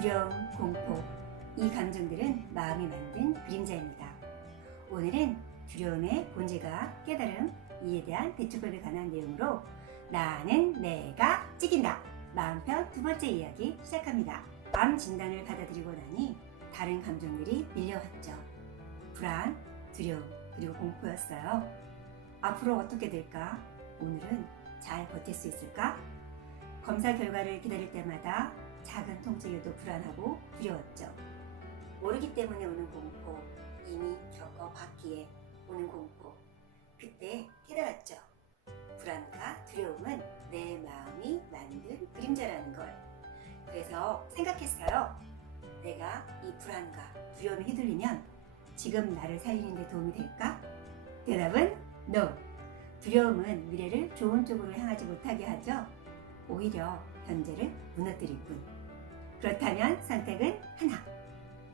두려움, 공포, 이 감정들은 마음이 만든 그림자입니다. 오늘은 두려움의 본질과 깨달음, 이에 대한 대처법에 관한 내용으로 나는 내가 찍힌다! 마음편 두 번째 이야기 시작합니다. 암 진단을 받아들이고 나니 다른 감정들이 밀려왔죠. 불안, 두려움, 그리고 공포였어요. 앞으로 어떻게 될까? 오늘은 잘 버틸 수 있을까? 검사 결과를 기다릴 때마다 작은 통증에도 불안하고 두려웠죠. 모르기 때문에 오는 공포, 이미 겪어봤기에 오는 공포. 그때 깨달았죠. 불안과 두려움은 내 마음이 만든 그림자라는 걸. 그래서 생각했어요. 내가 이 불안과 두려움에 휘둘리면 지금 나를 살리는 데 도움이 될까? 대답은 NO! 두려움은 미래를 좋은 쪽으로 향하지 못하게 하죠. 오히려 현재를 무너뜨릴 뿐. 그렇다면 선택은 하나.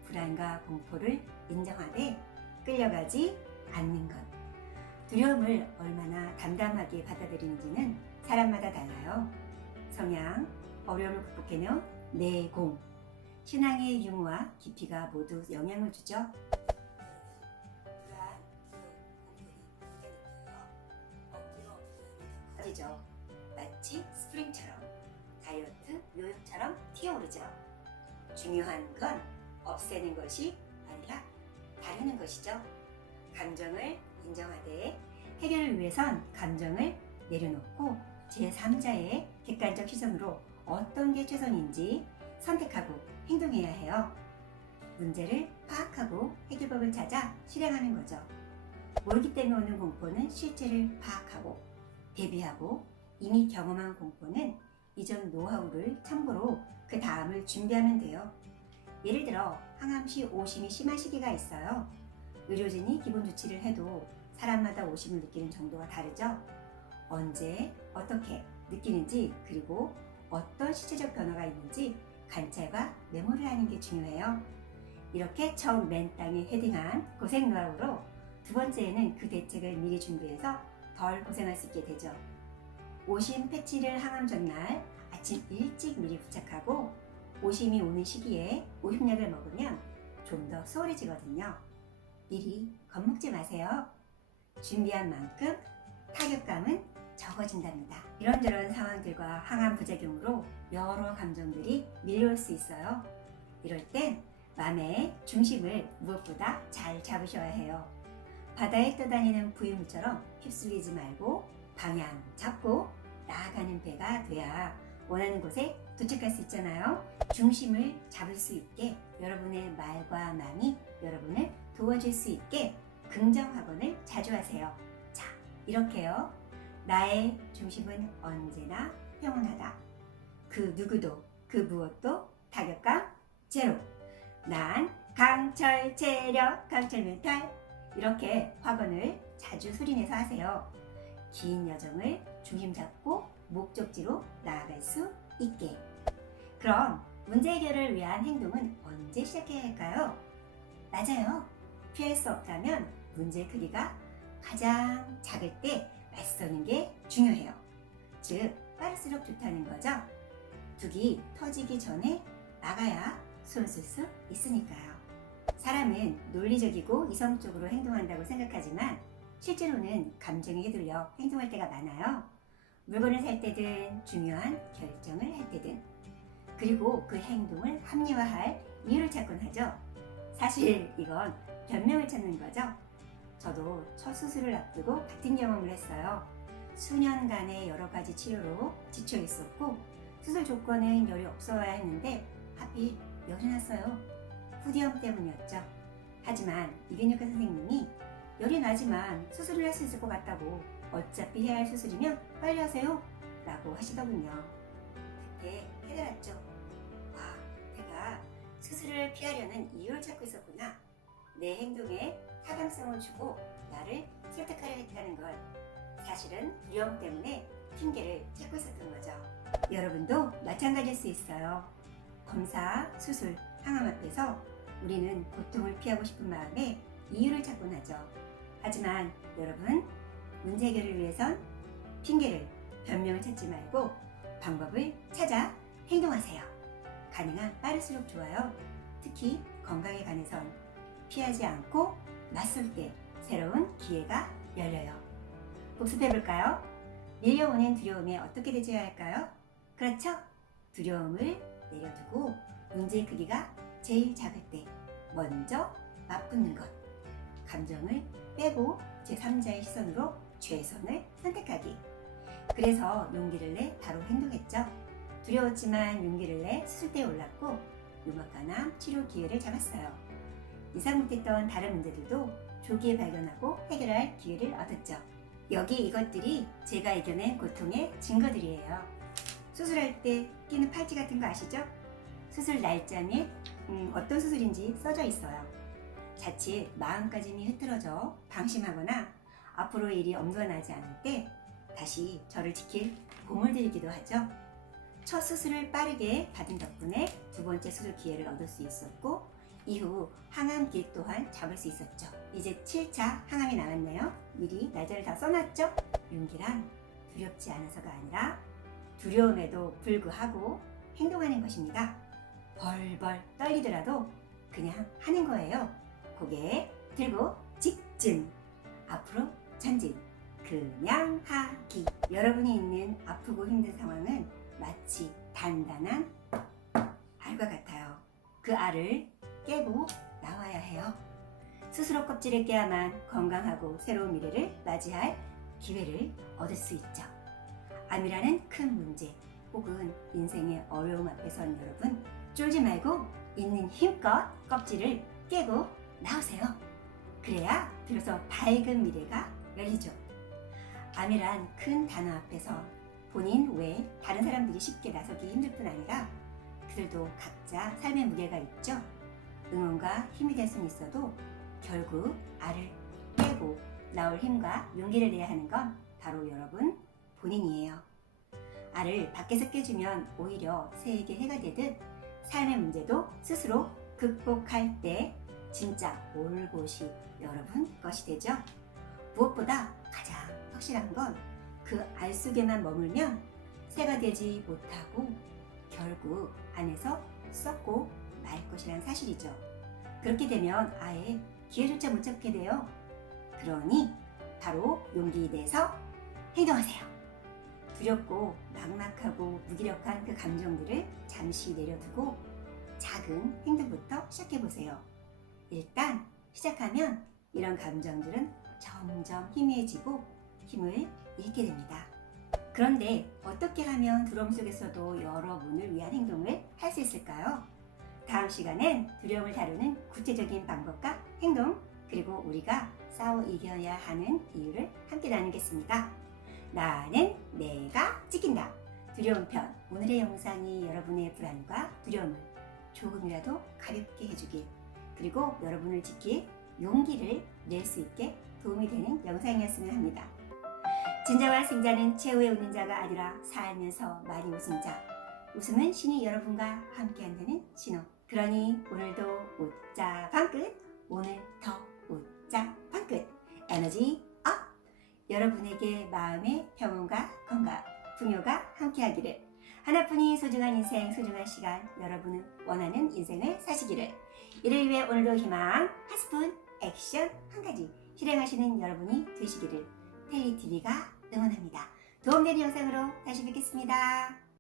불안과 공포를 인정하되 끌려가지 않는 것. 두려움을 얼마나 담담하게 받아들이는지는 사람마다 달라요. 성향, 어려움을 극복해내온 내공, 신앙의 유무와 깊이가 모두 영향을 주죠. 불안, 커지죠. 마치 스프링처럼, 다이어트 요요처럼 튀어오르죠. 중요한 건 없애는 것이 아니라 다루는 것이죠. 감정을 인정하되 해결을 위해선 감정을 내려놓고 제3자의 객관적 시선으로 어떤 게 최선인지 선택하고 행동해야 해요. 문제를 파악하고 해결법을 찾아 실행하는 거죠. 모르기 때문에 오는 공포는 실체를 파악하고 대비하고 이미 경험한 공포는 이전 노하우를 참고로 그 다음을 준비하면 돼요. 예를 들어 항암시 오심이 심한 시기가 있어요. 의료진이 기본 조치를 해도 사람마다 오심을 느끼는 정도가 다르죠. 언제, 어떻게 느끼는지 그리고 어떤 시체적 변화가 있는지 관찰과 메모를 하는 게 중요해요. 이렇게 처음 맨 땅에 헤딩한 고생 노하우로 두 번째에는 그 대책을 미리 준비해서 덜 고생할 수 있게 되죠. 오심 패치를 항암 전날 아침 일찍 미리 부착하고 오심이 오는 시기에 오심약을 먹으면 좀 더 수월해지거든요. 미리 겁먹지 마세요. 준비한 만큼 타격감은 적어진답니다. 이런저런 상황들과 항암 부작용으로 여러 감정들이 밀려올 수 있어요. 이럴 땐 마음의 중심을 무엇보다 잘 잡으셔야 해요. 바다에 떠다니는 부유물처럼 휩쓸리지 말고 방향 잡고 나아가는 배가 돼야 원하는 곳에 도착할 수 있잖아요. 중심을 잡을 수 있게 여러분의 말과 마음이 여러분을 도와줄 수 있게 긍정 확언을 자주 하세요. 자, 이렇게요. 나의 중심은 언제나 평온하다. 그 누구도 그 무엇도 타격감 제로. 난 강철 체력, 강철 멘탈. 이렇게 확언을 자주 소리내서 하세요. 긴 여정을 중심 잡고 목적지로 나아갈 수 있게. 그럼 문제 해결을 위한 행동은 언제 시작해야 할까요? 맞아요. 피할 수 없다면 문제의 크기가 가장 작을 때 맞서는 게 중요해요. 즉, 빠를수록 좋다는 거죠. 둑이 터지기 전에 막아야 손을 쓸 수 있으니까요. 사람은 논리적이고 이성적으로 행동한다고 생각하지만 실제로는 감정에 휘둘려 행동할 때가 많아요. 물건을 살 때든 중요한 결정을 할 때든. 그리고 그 행동을 합리화할 이유를 찾곤 하죠. 사실 이건 변명을 찾는 거죠. 저도 첫 수술을 앞두고 같은 경험을 했어요. 수년간의 여러 가지 치료로 지쳐 있었고 수술 조건은 열이 없어야 했는데 하필 열이 났어요. 후디염 때문이었죠. 하지만 이비인후과 선생님이 열이 나지만 수술을 할 수 있을 것 같다고 어차피 해야 할 수술이면 빨리 하세요 라고 하시더군요. 그때 깨달았죠. 와, 내가 수술을 피하려는 이유를 찾고 있었구나. 내 행동에 타당성을 주고 나를 설득하려 했다는 걸. 사실은 두려움 때문에 핑계를 찾고 있었던 거죠. 여러분도 마찬가지일 수 있어요. 검사, 수술, 항암 앞에서 우리는 고통을 피하고 싶은 마음에 이유를 찾곤 하죠. 하지만 여러분, 문제 해결을 위해선 핑계를, 변명을 찾지 말고 방법을 찾아 행동하세요. 가능한 빠를수록 좋아요. 특히 건강에 관해선 피하지 않고 맞설 때 새로운 기회가 열려요. 복습해볼까요? 밀려오는 두려움에 어떻게 대처해야 할까요? 그렇죠? 두려움을 내려두고 문제의 크기가 제일 작을 때 먼저 맞붙는 것. 감정을 빼고 제3자의 시선으로 최선을 선택하기. 그래서 용기를 내 바로 행동했죠. 두려웠지만 용기를 내 수술대에 올랐고 유막간암 치료 기회를 잡았어요. 예상 못했던 다른 문제들도 조기에 발견하고 해결할 기회를 얻었죠. 여기 이것들이 제가 이겨낸 고통의 증거들이에요. 수술할 때 끼는 팔찌 같은 거 아시죠? 수술 날짜 및 어떤 수술인지 써져 있어요. 자칫 마음가짐이 흐트러져 방심하거나 앞으로 일이 엄두가 나지 않을 때 다시 저를 지킬 보물들이기도 하죠. 첫 수술을 빠르게 받은 덕분에 두 번째 수술 기회를 얻을 수 있었고 이후 항암 기회 또한 잡을 수 있었죠. 이제 7차 항암이 남았네요. 미리 날짜를 다 써놨죠? 용기란 두렵지 않아서가 아니라 두려움에도 불구하고 행동하는 것입니다. 벌벌 떨리더라도 그냥 하는 거예요. 고개 들고 직진, 앞으로 전진, 그냥 하기. 여러분이 있는 아프고 힘든 상황은 마치 단단한 알과 같아요. 그 알을 깨고 나와야 해요. 스스로 껍질을 깨야만 건강하고 새로운 미래를 맞이할 기회를 얻을 수 있죠. 암이라는 큰 문제 혹은 인생의 어려움 앞에 선 여러분, 쫄지 말고 있는 힘껏 껍질을 깨고 나오세요. 그래야 비로소 밝은 미래가 열리죠. 암이란 큰 단어 앞에서 본인 외에 다른 사람들이 쉽게 나서기 힘들 뿐 아니라 그들도 각자 삶의 무게가 있죠. 응원과 힘이 될 수는 있어도 결국 알을 깨고 나올 힘과 용기를 내야 하는 건 바로 여러분 본인이에요. 알을 밖에서 깨주면 오히려 새에게 해가 되듯 삶의 문제도 스스로 극복할 때 진짜 올 곳이 여러분 것이 되죠. 무엇보다 가장 확실한 건 그 알 속에만 머물면 새가 되지 못하고 결국 안에서 썩고 말 것이란 사실이죠. 그렇게 되면 아예 기회조차 못 잡게 돼요. 그러니 바로 용기 내서 행동하세요. 두렵고 막막하고 무기력한 그 감정들을 잠시 내려두고 작은 행동부터 시작해보세요. 일단 시작하면 이런 감정들은 점점 희미해지고 힘을 잃게 됩니다. 그런데 어떻게 하면 두려움 속에서도 여러분을 위한 행동을 할 수 있을까요? 다음 시간엔 두려움을 다루는 구체적인 방법과 행동, 그리고 우리가 싸워 이겨야 하는 이유를 함께 나누겠습니다. 나는 내가 지킨다. 두려운 편. 오늘의 영상이 여러분의 불안과 두려움을 조금이라도 가볍게 해주길, 그리고 여러분을 지킬 용기를 낼 수 있게 도움이 되는 영상이었으면 합니다. 진정한 승자는 최후의 웃는 자가 아니라 살면서 많이 웃은 자. 웃음은 신이 여러분과 함께한다는 신호. 그러니 오늘도 웃자 방긋, 오늘 더 웃자 방긋. 에너지 업! 여러분에게 마음의 평온과 건강, 풍요가 함께하기를. 하나뿐인 소중한 인생, 소중한 시간, 여러분은 원하는 인생을 사시기를. 이를 위해 오늘도 희망 한 스푼, 액션 한 가지 실행하시는 여러분이 되시기를 텔리TV가 응원합니다. 도움되는 영상으로 다시 뵙겠습니다.